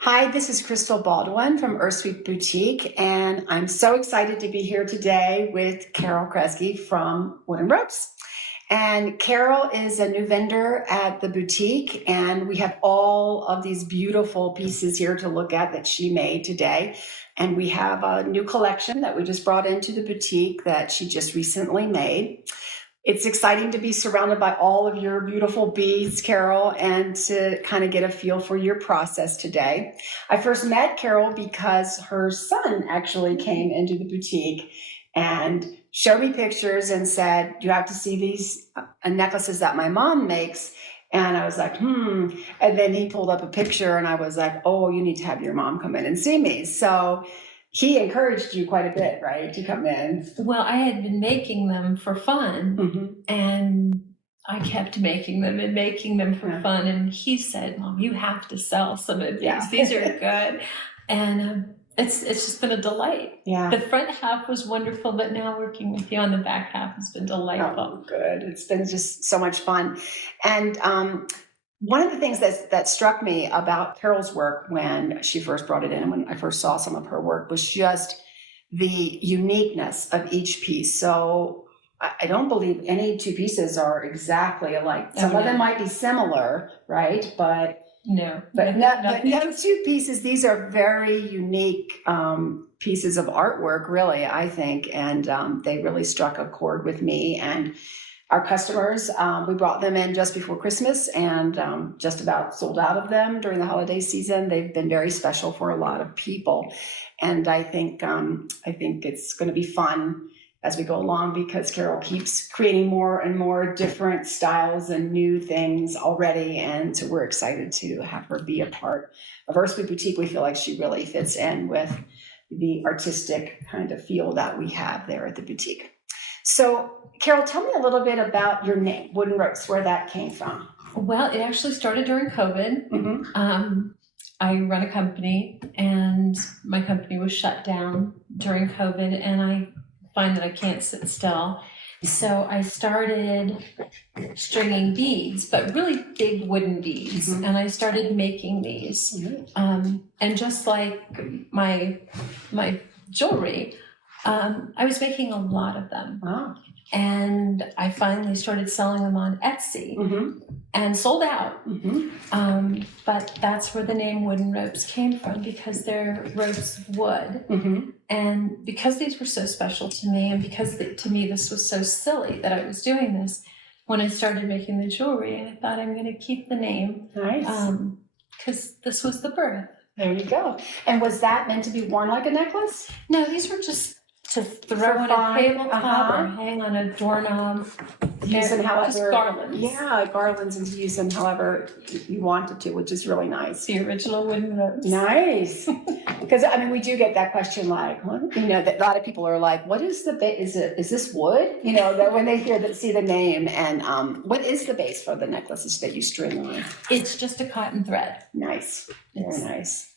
Hi, this is Baldwin from Earth Sweet Boutique, and I'm so excited to be here today with Carol Kresge from Wooden Ropes. And Carol is a new vendor at the boutique, and we have all of these beautiful pieces here to look at that she made today. And we have a new collection that we just brought into the boutique that she just recently made. It's exciting to be surrounded by all of your beautiful beads, Carol, and to kind of get a feel for your process today. I first met Carol because her son actually came into the boutique and showed me pictures and said, you have to see these necklaces that my mom makes. And I was like, And then he pulled up a picture and I was like, oh, you need to have your mom come in and see me. So he encouraged you quite a bit, right, to come in? Well, I had been making them for fun, and I kept making them for fun. And he said, Mom, you have to sell some of these. Yeah. These are good. And it's just been a delight. Yeah. The front half was wonderful, but now working with you on the back half has been delightful. Oh, good. It's been just so much fun. And one of the things that struck me about Carol's work when she first brought it in, and when I first saw some of her work, was just the uniqueness of each piece. So I don't believe any two pieces are exactly alike. Some of them might be similar, right? But no two pieces. These are very unique pieces of artwork, really, I think. And they really struck a chord with me. And our customers, we brought them in just before Christmas and just about sold out of them during the holiday season. They've been very special for a lot of people. And I think it's going to be fun as we go along because Carol keeps creating more and more different styles and new things already. And so we're excited to have her be a part of Earth Sweet Boutique. We feel like she really fits in with the artistic kind of feel that we have there at the boutique. So, Carol, tell me a little bit about your name, Wooden Ropes, where that came from. Well, it actually started during COVID. I run a company, and my company was shut down during COVID, and I find that I can't sit still. So I started stringing beads, but really big wooden beads, and I started making these. And just like my jewelry, I was making a lot of them. Wow. And I finally started selling them on Etsy and sold out. But that's where the name Wooden Ropes came from, because they're ropes of wood. And because these were so special to me, and because to me this was so silly that I was doing this, when I started making the jewelry, I thought I'm going to keep the name. Nice. Because this was the birth. There you go. And was that meant to be worn like a necklace? No, these were just to throw on a tabletop or hang on a doorknob. Use them however, just garlands. Yeah, garlands, and use them however you wanted to, which is really nice. The original Wooden Ropes. Nice. Because we do get that question, like, that a lot of people are like, what is the base? Is this wood? That when they see the name, and what is the base for the necklaces that you string on? It's just a cotton thread. Nice. Very nice.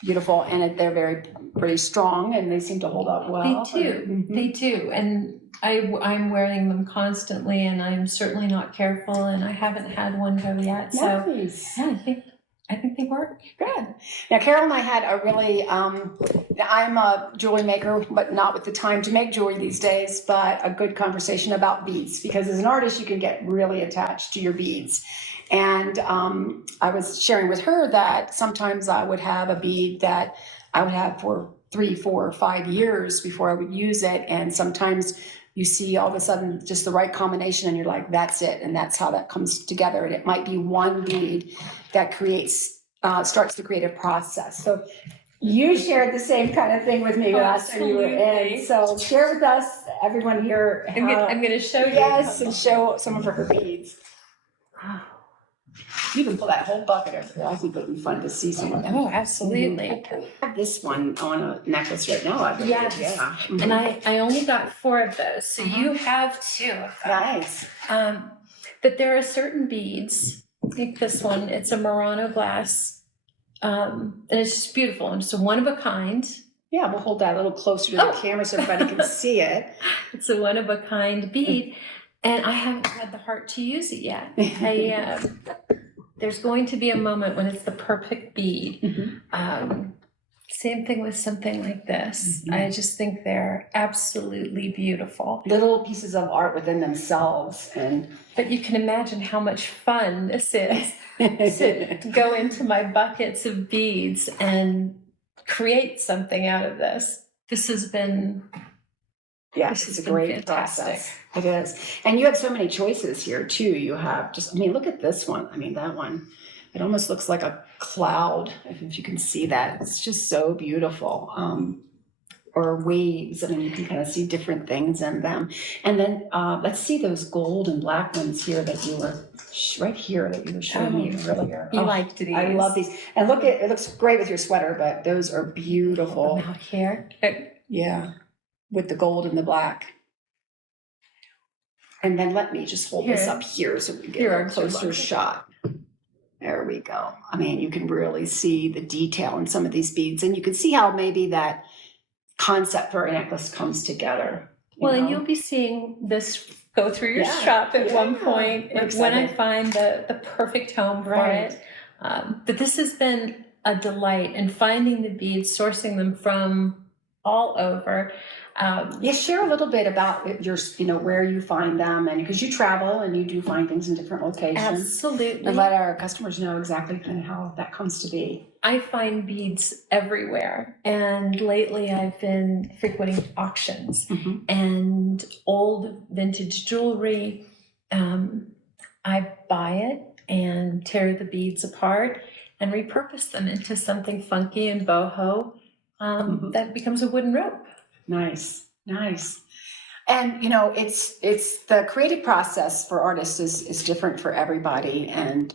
Beautiful, and they're very strong, and they seem to hold up well. They do. They do, and I'm wearing them constantly, and I'm certainly not careful, and I haven't had one go yet. Nice. So yeah, I think they work. Good. Now, Carol and I had a really, I'm a jewelry maker, but not with the time to make jewelry these days, but a good conversation about beads, because as an artist, you can get really attached to your beads. And I was sharing with her that sometimes I would have a bead that I would have for 3, 4, 5 years before I would use it. And sometimes you see all of a sudden just the right combination and you're like, that's it. And that's how that comes together. And it might be one bead that starts the creative process. So you shared the same kind of thing with me last time you were in. So share with us, everyone here. I'm going to show you. Yes, and show some of her beads. You can pull that whole bucket over there. I think it would be fun to see some of them. Oh, absolutely. I have this one on a necklace right now, I believe. Yes. Yeah. And I only got 4 of those, so you have 2 of them. Nice. But there are certain beads, like this one, it's a Murano glass, and it's just beautiful. And it's a one of a kind. Yeah, we'll hold that a little closer to the camera so everybody can see it. It's a one of a kind bead. And I haven't had the heart to use it yet. there's going to be a moment when it's the perfect bead. Same thing with something like this. I just think they're absolutely beautiful. Little pieces of art within themselves. But you can imagine how much fun this is to go into my buckets of beads and create something out of this. This has been it's a great process. It is. And you have so many choices here too. You have look at this one. That one, it almost looks like a cloud, if you can see that. It's just so beautiful. Or waves. You can kind of see different things in them. And then let's see those gold and black ones here that you were right here that you were showing me earlier. You liked these. I love these. And look, it looks great with your sweater, but those are beautiful. Out here. Yeah, with the gold and the black. And then let me just hold this up here so we get a closer shot. There we go. You can really see the detail in some of these beads, and you can see how maybe that concept for a necklace comes together. And you'll be seeing this go through your shop at one point when I find the perfect home for it. But this has been a delight, and finding the beads, sourcing them from all over. Share a little bit about your, where you find them, and because you travel and you do find things in different locations. Absolutely. And let our customers know exactly kind of how that comes to be. I find beads everywhere, and lately I've been frequenting auctions and old vintage jewelry. I buy it and tear the beads apart and repurpose them into something funky and boho that becomes a wooden rope. Nice. And it's the creative process for artists is different for everybody, and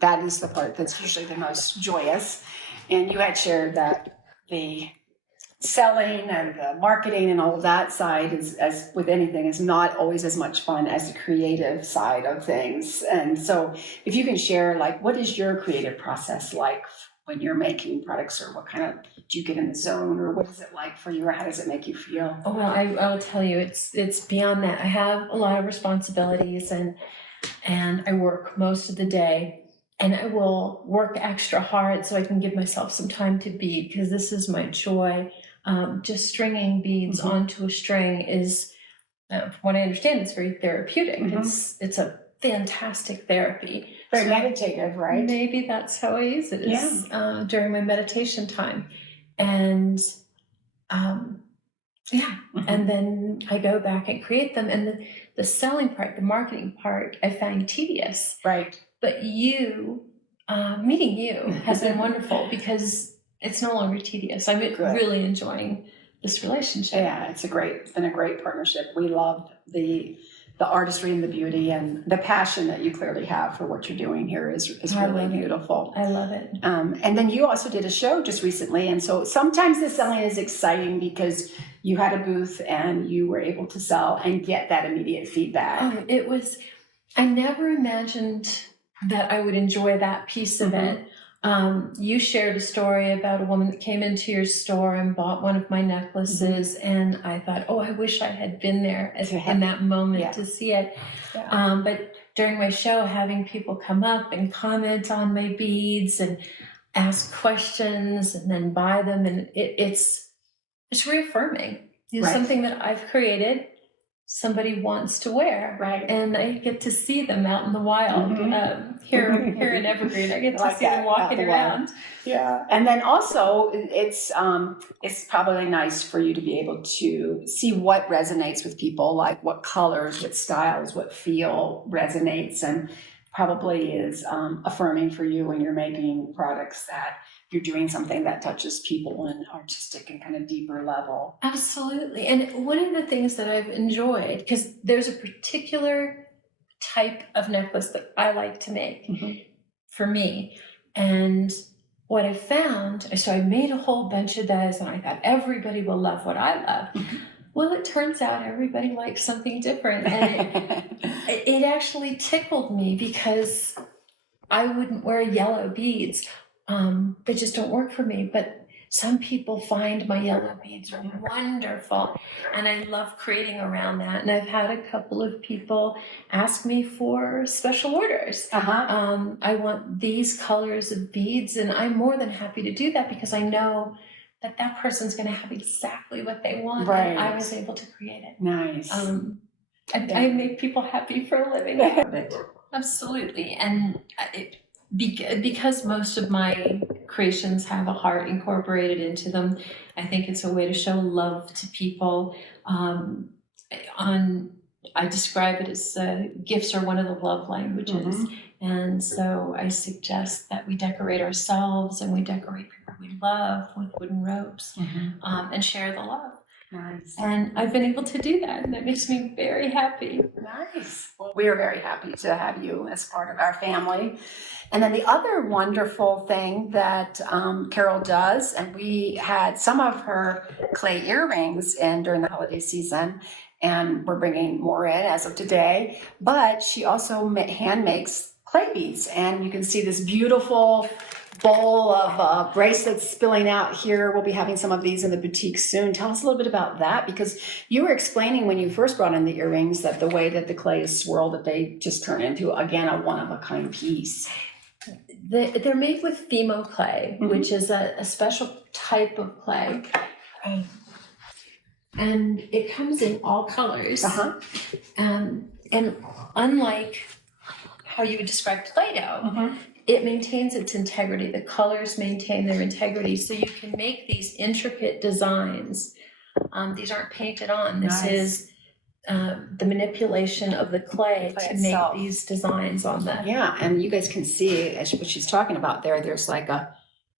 that is the part that's usually the most joyous. And you had shared that the selling and the marketing and all of that side is, as with anything, is not always as much fun as the creative side of things. And so if you can share, what is your creative process like when you're making products, or what kind of, do you get in the zone, or what is it like for you, or how does it make you feel? Oh, well, I will tell you, it's beyond that. I have a lot of responsibilities, and I work most of the day, and I will work extra hard so I can give myself some time to bead, because this is my joy. Just stringing beads onto a string is, from what I understand, it's very therapeutic. It's a fantastic therapy. Very meditative, right? Maybe that's how I use it, is during my meditation time. And and then I go back and create them. And the selling part, the marketing part, I find tedious. Right. But meeting you has been wonderful, because it's no longer tedious. I'm really enjoying this relationship. Yeah, it's been a great partnership. We love the artistry and the beauty and the passion that you clearly have for what you're doing here is really beautiful. I love it. And then you also did a show just recently. And so sometimes the selling is exciting because you had a booth and you were able to sell and get that immediate feedback. I never imagined that I would enjoy that piece of it. You shared a story about a woman that came into your store and bought one of my necklaces, and I thought, I wish I had been there in that moment to see it. Yeah. But during my show, having people come up and comment on my beads and ask questions and then buy them, and it's reaffirming. Something that I've created, somebody wants to wear, and I get to see them out in the wild. Here in Evergreen, I get to see them walking around. Yeah, and then also it's probably nice for you to be able to see what resonates with people, like what colors, what styles, what feel resonates, and probably is affirming for you when you're making products that you're doing something that touches people on an artistic and kind of deeper level. Absolutely. And one of the things that I've enjoyed, because there's a particular type of necklace that I like to make for me. And what I found, so I made a whole bunch of those, and I thought everybody will love what I love. Well, it turns out everybody likes something different. And it actually tickled me, because I wouldn't wear yellow beads. They just don't work for me. But Some people find my yellow beads are wonderful, and I love creating around that. And I've had a couple of people ask me for special orders. I want these colors of beads, and I'm more than happy to do that because I know that that person's going to have exactly what they want. Right. And I was able to create it. Nice. I make people happy for a living. Absolutely. And because most of my creations have a heart incorporated into them, I think it's a way to show love to people. I describe it as gifts are one of the love languages. And so I suggest that we decorate ourselves and we decorate people we love with wooden ropes and share the love. Nice. And I've been able to do that, and that makes me very happy. Nice. Well, we are very happy to have you as part of our family. And then the other wonderful thing that Carol does, and we had some of her clay earrings in during the holiday season, and we're bringing more in as of today, but she also hand makes clay beads. And you can see this beautiful bowl of bracelets spilling out here. We'll be having some of these in the boutique soon. Tell us a little bit about that, because you were explaining when you first brought in the earrings that the way that the clay is swirled, that they just turn into, again, a one-of-a-kind piece. They're made with Fimo clay, which is a special type of clay. And it comes in all colors. And unlike how you would describe Play-Doh, it maintains its integrity. The colors maintain their integrity, so you can make these intricate designs. These aren't painted on. This is the manipulation of the clay to itself. make these designs on them. Yeah, and you guys can see what she's talking about there. There's like a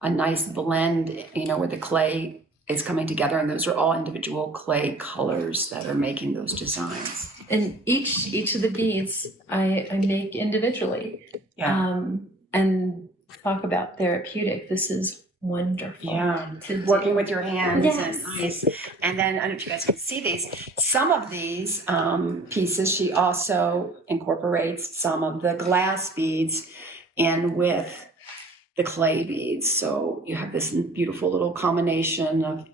nice blend, where the clay is coming together, and those are all individual clay colors that are making those designs. And each of the beads I make individually. And talk about therapeutic. This is wonderful. Yeah, working with your hands. And nice. And then, I don't know if you guys can see these. Some of these pieces, she also incorporates some of the glass beads in with the clay beads. So you have this beautiful little combination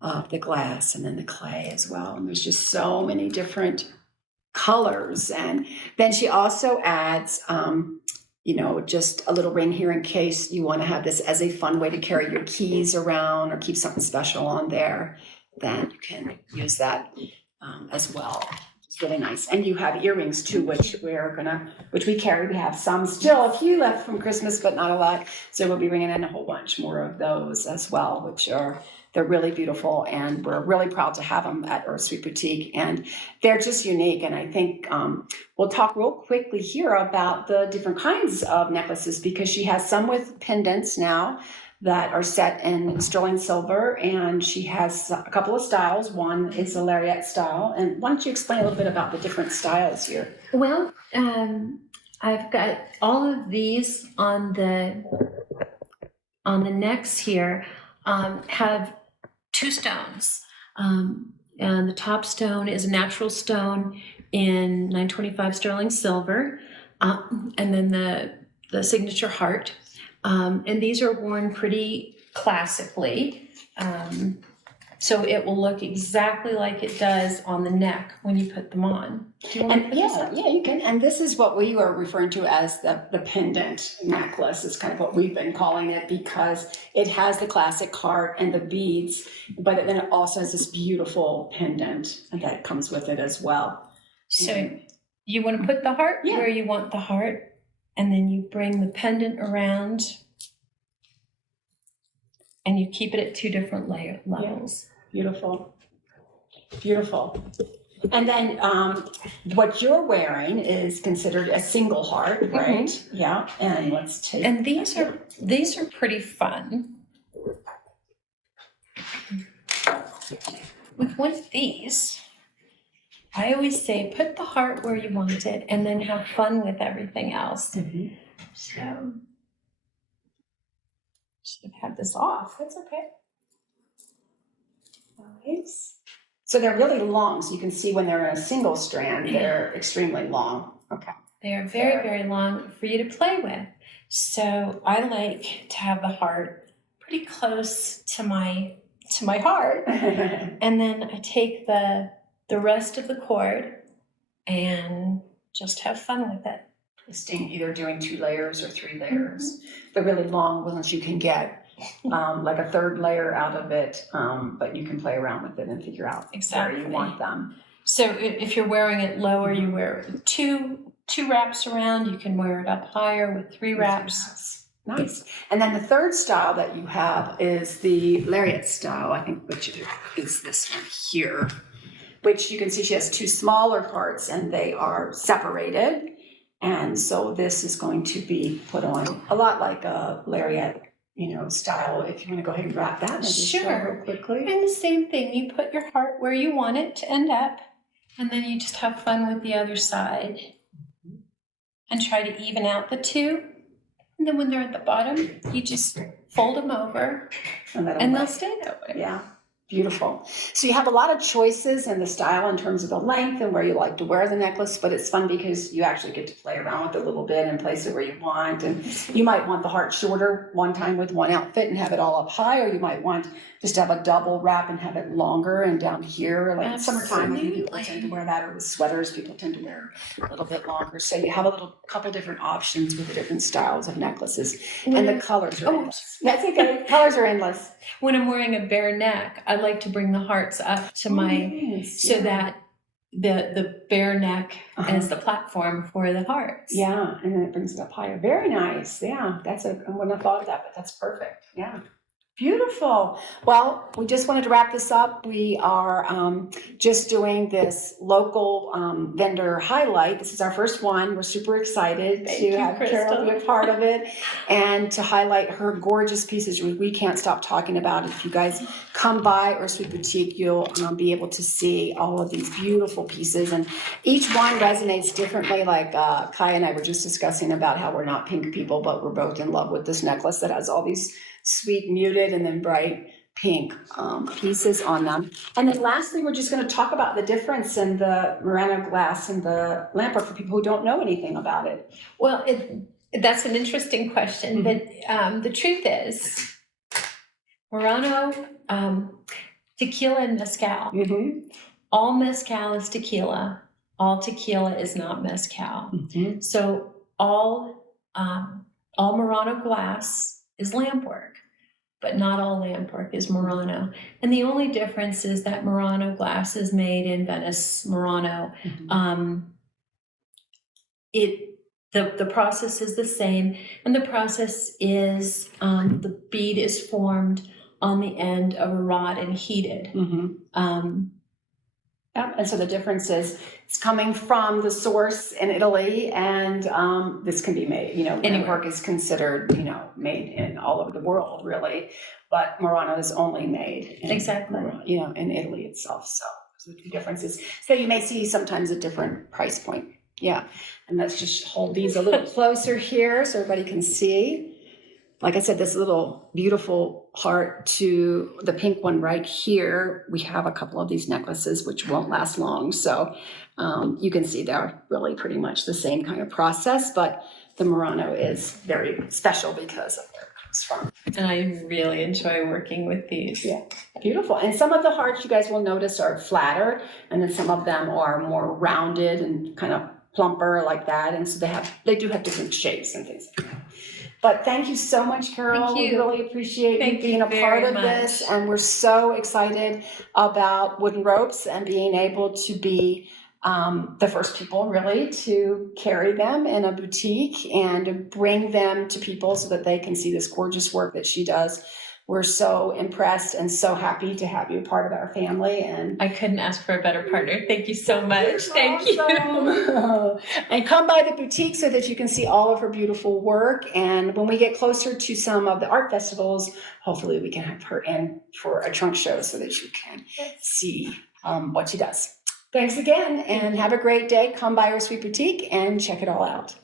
of the glass and then the clay as well. And there's just so many different colors. And then she also adds just a little ring here in case you want to have this as a fun way to carry your keys around or keep something special on there. Then you can use that as well. It's really nice. And you have earrings too, which we carry. We have some still, a few left from Christmas, but not a lot. So we'll be bringing in a whole bunch more of those as well, they're really beautiful, and we're really proud to have them at Earth Sweet Boutique, and they're just unique. And I think we'll talk real quickly here about the different kinds of necklaces, because she has some with pendants now that are set in sterling silver, and she has a couple of styles. One is a lariat style, and why don't you explain a little bit about the different styles here? Well, I've got all of these on the necks here. Have two stones. And the top stone is a natural stone in 925 sterling silver, and then the signature heart. And these are worn pretty classically. So it will look exactly like it does on the neck when you put them on. Do you want to put this up? Yeah, you can. And this is what we are referring to as the pendant necklace. Is kind of what we've been calling it, because it has the classic heart and the beads, but then it also has this beautiful pendant that comes with it as well. So you want to put the heart where you want the heart, and then you bring the pendant around, and you keep it at two different levels. Yeah. Beautiful. Beautiful. And then what you're wearing is considered a single heart, right? Yeah. And let's take. And these are pretty fun. With one of these, I always say put the heart where you want it, and then have fun with everything else. So should have had this off. That's okay. Nice. So they're really long, so you can see when they're in a single strand, they're extremely long. Okay. They are very, very long for you to play with. So I like to have the heart pretty close to my heart. And then I take the rest of the cord and just have fun with it. Either doing 2 layers or 3 layers. The really long ones you can get like a 3rd layer out of it, but you can play around with it and figure out Exactly where you want them. So if you're wearing it lower, you wear it with two wraps around. You can wear it up higher with 3 wraps. Nice. And then the 3rd style that you have is the lariat style, I think, which is this one here, which you can see she has 2 smaller parts and they are separated. And so this is going to be put on a lot like a lariat, style. If you want to go ahead and wrap that, sure, real quickly. And the same thing, you put your heart where you want it to end up, and then you just have fun with the other side, and try to even out the 2. And then when they're at the bottom, you just fold them over, and they'll stay that way. Yeah. Beautiful. So you have a lot of choices in the style in terms of the length and where you like to wear the necklace, but it's fun because you actually get to play around with it a little bit and place it where you want. And you might want the heart shorter one time with one outfit and have it all up high, or you might want just to have a double wrap and have it longer and down here. Like in summertime, I think people tend to wear that, or with sweaters, people tend to wear a little bit longer. So you have a couple different options with the different styles of necklaces, and the colors are endless. That's okay. Colors are endless. When I'm wearing a bare neck, I like to bring the hearts up to so that the bare neck is the platform for the hearts. Yeah, and then it brings it up higher. Very nice. Yeah, I wouldn't have thought of that, but that's perfect. Yeah. Beautiful. Well, we just wanted to wrap this up. We are just doing this local vendor highlight. This is our first one. We're super excited to have Carol be a part of it and to highlight her gorgeous pieces. We can't stop talking about it. If you guys come by our Sweet Boutique, you'll be able to see all of these beautiful pieces, and each one resonates differently. Like Kai and I were just discussing about how we're not pink people, but we're both in love with this necklace that has all these sweet muted and then bright pink pieces on them. And then lastly, we're just going to talk about the difference in the Murano glass and the lamp for people who don't know anything about it. Well, that's an interesting question, but the truth is Murano, tequila and mezcal. All mezcal is tequila. All tequila is not mezcal. So all Murano glass is lamp work, but not all lamp work is Murano. And the only difference is that Murano glass is made in Venice, Murano. The process is the same, and the process is the bead is formed on the end of a rod and heated. And so the difference is it's coming from the source in Italy, and this can be made, any work is considered, made in all over the world, really. But Murano is only made in, in Italy itself. So those are the two differences. So you may see sometimes a different price point. Yeah. And let's just hold these a little closer here so everybody can see. Like I said, this little beautiful heart to the pink one right here. We have a couple of these necklaces which won't last long. So you can see they're really pretty much the same kind of process, but the Murano is very special because of where it comes from. And I really enjoy working with these. Yeah, beautiful. And some of the hearts you guys will notice are flatter, and then some of them are more rounded and kind of plumper like that. And so they do have different shapes and things like that. But thank you so much, Carol. Thank you. We really appreciate you being a part of this. And we're so excited about wooden ropes and being able to be the first people really to carry them in a boutique and to bring them to people so that they can see this gorgeous work that she does. We're so impressed and so happy to have you a part of our family. And I couldn't ask for a better partner. Thank you so much. Thank you. And come by the boutique so that you can see all of her beautiful work. And when we get closer to some of the art festivals, hopefully we can have her in for a trunk show so that you can see what she does. Thanks again, and have a great day. Come by our Sweet Boutique and check it all out.